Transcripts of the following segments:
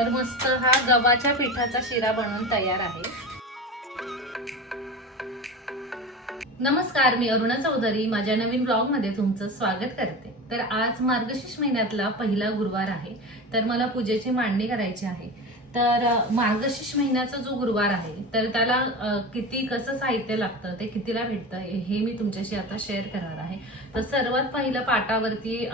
तर मस्त हा गव्हाच्या पिठाचा शिरा बनवून तयार आहे. नमस्कार मी अरुणा चौधरी. माझ्या नवीन ब्लॉगमध्ये तुमचं स्वागत करते. तर आज मार्गशीर्ष महिन्यातला पहिला गुरुवार आहे. तर मला पूजेची मांडणी करायची आहे. तर मार्गशीर्ष महिन्याचा जो गुरुवार आहे तर त्याला किती कसं साहित्य लागतं ते कितीला भेटतं हे मी तुमच्याशी आता शेअर करणार आहे. तर सर्वात पहिलं पाटावरती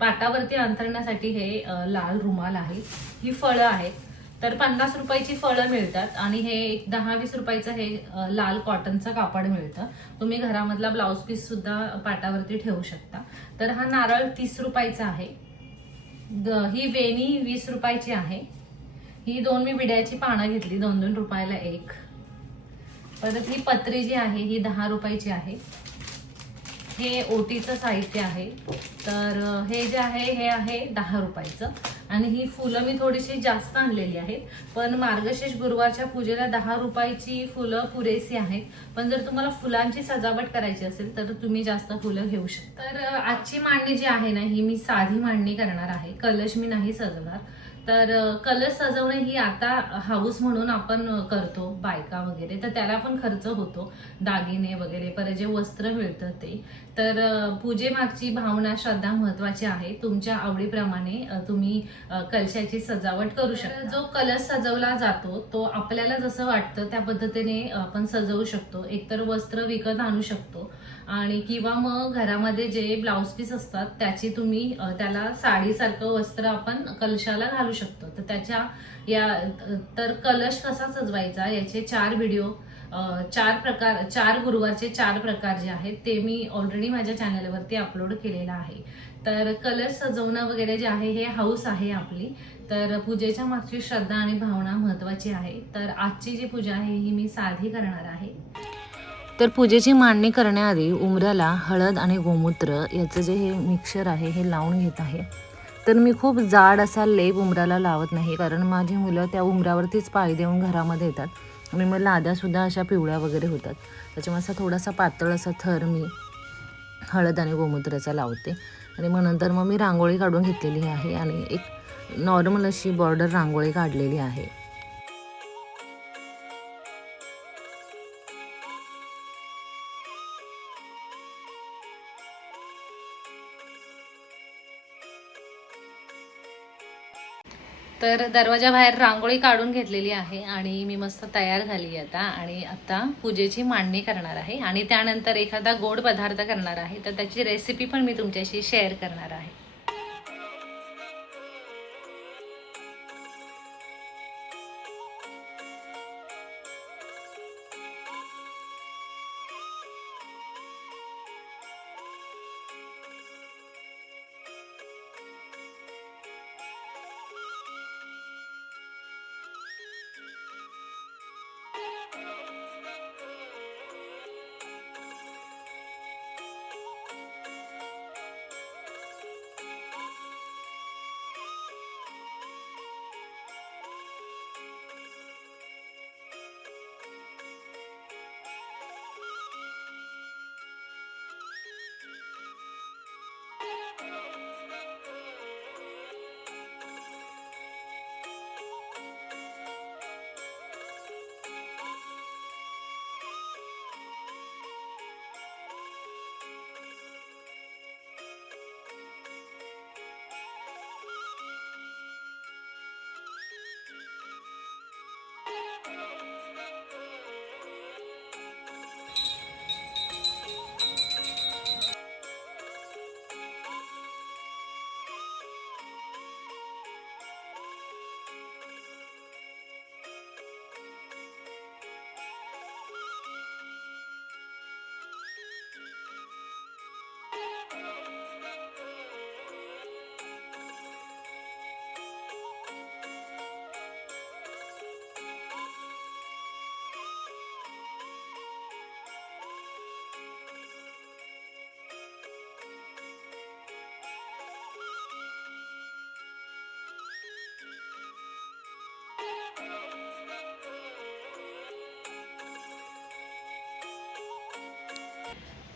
पाटावरती अंथरण्यासाठी हे लाल रुमाल आहे ही फळं आहेत. तर पन्नास रुपयाची फळं मिळतात आणि हे एक दहा वीस रुपयाचं हे लाल कॉटनचं कापड मिळतं. तुम्ही घरामधला ब्लाऊज पीस सुद्धा पाटावरती ठेवू शकता. तर हा नारळ तीस रुपयाचा आहे. ही वेणी वीस रुपयाची आहे. ही दोन मी बिड्याची पानं घेतली दोन दोन रुपयाला एक. परत ही पत्री जी आहे ही दहा रुपयाची आहे. हे ओटीचं साहित्य आहे. तर हे जे आहे हे आहे दहा रुपयाचं. आणि ही फुलं मी थोडीशी जास्त आणलेली आहेत. पण मार्गशीर्ष गुरुवारच्या पूजेला दहा रुपयाची फुलं पुरेशी आहेत. पण जर तुम्हाला फुलांची सजावट करायची असेल तर तुम्ही जास्त फुलं घेऊ शकता. तर आजची मांडणी जी आहे ना ही मी साधी मांडणी करणार आहे. कलश मी नाही सजवणार. तर अ, कलश सजवणं ही आता हाऊस म्हणून आपण करतो बायका वगैरे. तर त्याला पण खर्च होतो दागिने वगैरे परत जे वस्त्र मिळतं ते. तर पूजेमागची भावना श्रद्धा महत्वाची आहे. तुमच्या आवडीप्रमाणे तुम्ही कलशाची सजावट करू शकता. जो कलश सजवला जातो तो आपल्याला जसं वाटतं त्या पद्धतीने आपण सजवू शकतो. एकतर वस्त्र विकत आणू शकतो. आणि किंवा मग घरामध्ये जे ब्लाऊज पीस असतात त्याची तुम्ही त्याला साडीसारखं वस्त्र आपण कलशाला घालू शकतो. तर त्याच्या या तर कलश कसा सजवायचा याचे चार व्हिडिओ चार प्रकार चार गुरुवारचे चार प्रकार जे आहेत ते मी ऑलरेडी माझ्या चॅनलवरती अपलोड केलेला आहे. तर कलश सजवणं वगैरे जे आहे हे हाऊस आहे आपली. तर पूजेच्या मागची श्रद्धा आणि भावना महत्वाची आहे. तर आजची जी पूजा आहे ही मी साधी करणार आहे. तर पूजेची मांडणी करण्याआधी उमऱ्याला हळद आणि गोमूत्र याचं जे हे मिक्सर आहे हे लावून घेत आहे. तर मी खूप जाड असा लेप उमराला लावत नाही कारण माझी मुलं त्या उमरावरतीच पाय देऊन घरामध्ये येतात. आणि मग लाद्यासुद्धा अशा पिवळ्या वगैरे होतात. त्याच्यामुळे असा थोडासा पातळ असा थर मी हळद आणि गोमूत्राचा लावते. आणि मग नंतर मग मी रांगोळी काढून घेतलेली आहे आणि एक नॉर्मल अशी बॉर्डर रांगोळी काढलेली आहे. तर दरवाजा बाहेर रांगोळी काढून घेतलेली आहे आणि मी मस्त तयार झाली आता. आणि आता पूजेची मांडणी करणार आहे. आणि त्यानंतर एखादा गोड पदार्थ करणार आहे. तर त्याची रेसिपी पण मी तुमच्याशी शेअर करणार आहे.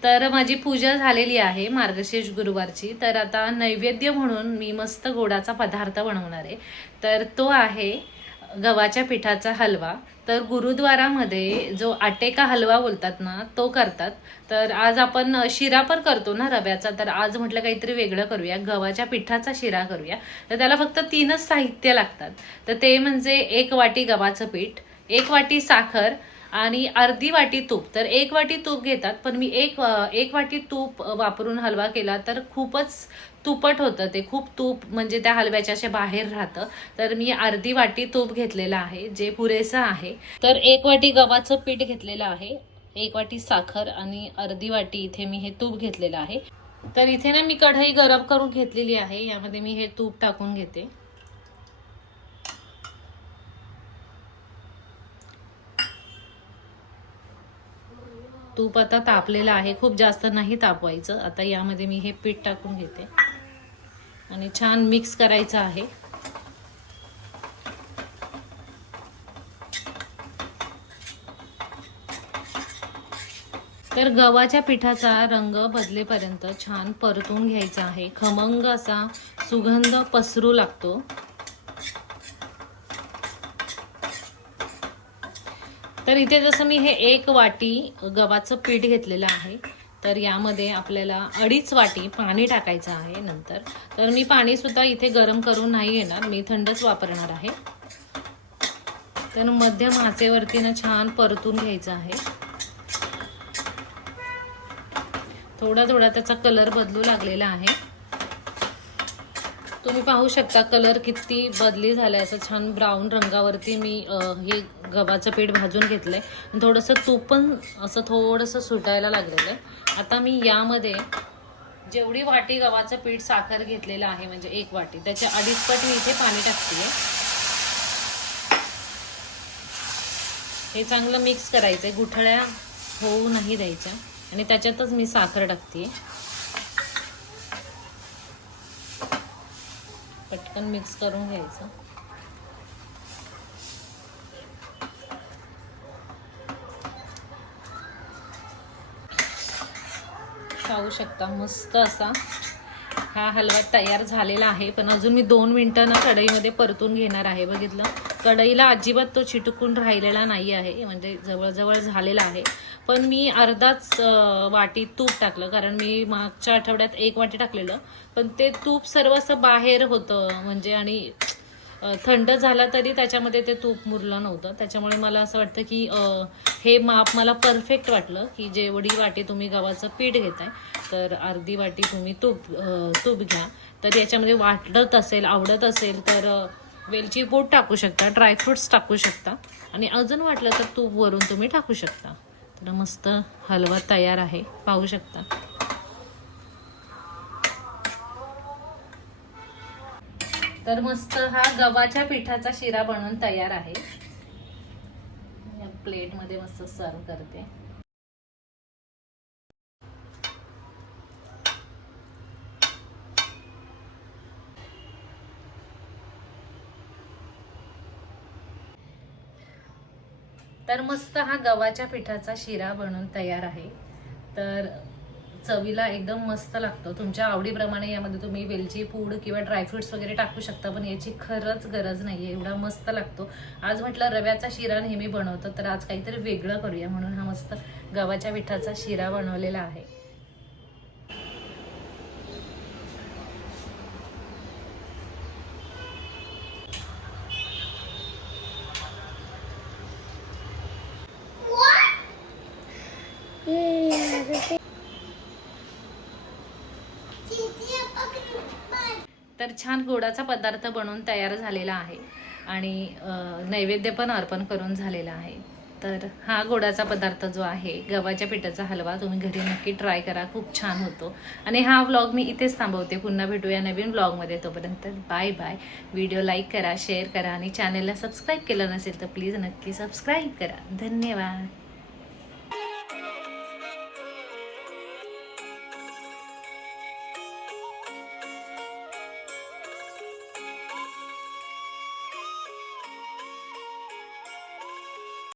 तर माझी पूजा झालेली आहे मार्गशीर्ष गुरुवारची. तर आता नैवेद्य म्हणून मी मस्त गोडाचा पदार्थ बनवणार आहे. तर तो आहे गव्हाच्या पिठाचा हलवा. तर गुरुद्वारामध्ये जो आटेका हलवा बोलतात ना तो करतात. तर आज आपण शिरा पण करतो ना रव्याचा. तर आज म्हटलं काहीतरी वेगळं करूया. गव्हाच्या पिठाचा शिरा करूया. तर त्याला फक्त तीनच साहित्य लागतात. तर ते म्हणजे एक वाटी गव्हाचं पीठ एक वाटी साखर आणि अर्धी वाटी तूप. तर एक वाटी तूप घेतात पण मी एक एक वाटी तूप वापरून हलवा केला तर खूपच तुपट होतं ते. खूप तूप म्हणजे त्या हलव्याच्या असे बाहेर राहतं. तर मी अर्धी वाटी तूप घेतलेलं आहे जे पुरेसं आहे. तर एक वाटी गव्हाचं पीठ घेतलेलं आहे एक वाटी साखर आणि अर्धी वाटी इथे मी हे तूप घेतलेलं आहे. तर इथे ना मी कढई गरम करून घेतलेली आहे यामध्ये मी हे तूप टाकून घेते. तूप आता तापलेलं आहे. खूप जास्त नाही तापवायचं. आता यामध्ये मी हे पीठ टाकून घेते. आणि छान मिक्स करायचं आहे. तर गव्हाच्या पिठाचा रंग बदलेपर्यंत छान परतून घ्यायचा आहे. खमंग असा सुगंध पसरू लागतो. तर इथे जसं मी हे एक वाटी गव्हाचं पीठ घेतलेलं आहे तर यामध्ये आपल्याला अडीच वाटी पाणी टाकायचं आहे नंतर. तर मी पाणी सुद्धा इथे गरम करून नाही येणार मी थंडच वापरणार आहे. तर मध्यम आचेवरती ना छान परतून घ्यायचं आहे. थोडा थोडा त्याचा कलर बदलू लागलेला आहे. तुम्ही पाहू शकता कलर किती बदली झालाय. असं छान ब्राऊन रंगावरती मी हे गव्हाचं पीठ भाजून घेतलंय. आणि थोडंसं तूप पण असं थोडंसं सुटायला लागलेलं आहे. आता मी यामध्ये जेवढी वाटी गव्हाचं पीठ साखर घेतलेलं आहे म्हणजे एक वाटी त्याच्या अडीचपट मी इथे पाणी टाकते हे चांगलं मिक्स करायचं आहे गुठळ्या होऊ नाही द्यायच्या. आणि त्याच्यातच मी साखर टाकते पटकन मिक्स करून घ्यायचं. पाहू शकता मस्त असा. हा हलवा तयार झालेला आहे पण अजून मी दोन मिनिटं कढईमध्ये परतून घेणार आहे. बघितलं? कढईला अजिबात तो चिटकून राहिलेला नाही आहे म्हणजे जवळजवळ झालेला आहे. पण मी अर्धाच वाटी तूप टाकलं. कारण मी मागच्या आठवड्यात एक वाटी टाकलेलं. पण ते तूप सर्व असं बाहेर होतं. म्हणजे आणि थंड झाला तरी त्याच्यामध्ये ते तूप मुरलं नव्हतं. त्याच्यामुळे मला असं वाटतं की हे माप मला परफेक्ट वाटलं की जेवढी वाटी तुम्ही गव्हाचं पीठ घेताय तर अर्धी वाटी तुम्ही तूप तूप घ्या. तर याच्यामध्ये वाटत असेल आवडत असेल तर वेलची पूड टाकू शकता ड्रायफ्रुट्स टाकू शकता. आणि अजून वाटलं तर तूप वरून तुम्ही टाकू शकता. तर मस्त हलवा तयार आहे. पाहू शकता. तर मस्त हा गव्हाच्या पिठाचा शिरा बनवून तयार आहे. प्लेटमध्ये मस्त सर्व करते. तर मस्त हा गव्हाच्या पिठाचा शिरा बनवून तयार आहे. तर चवीला एकदम मस्त लागतो. तुमच्या आवडीप्रमाणे यामध्ये तुम्ही वेलची पूड किंवा ड्रायफ्रुट्स वगैरे टाकू शकता पण याची खरंच गरज नाही आहे एवढा मस्त लागतो. आज म्हटलं रव्याचा शिरा नेहमी बनवतो तर आज काहीतरी वेगळं करूया म्हणून हा मस्त गव्हाच्या पिठाचा शिरा बनवलेला आहे. तर छान गोडाचा पदार्थ बनवून तयार झालेला आहे. आणि नैवेद्य पण अर्पण करून झालेला आहे. तर हा गोडाचा पदार्थ जो आहे गव्हाच्या पिठाचा हलवा तुम्ही घरी नक्की ट्राय करा खूप छान होतो. आणि हा व्लॉग मी इथेच थांबवते. पुन्हा भेटूया नवीन व्लॉगमध्ये तोपर्यंत बाय बाय. व्हिडिओ लाईक करा शेअर करा आणि चॅनलला सबस्क्राईब केलं नसेल तर प्लीज नक्की सबस्क्राईब करा. धन्यवाद.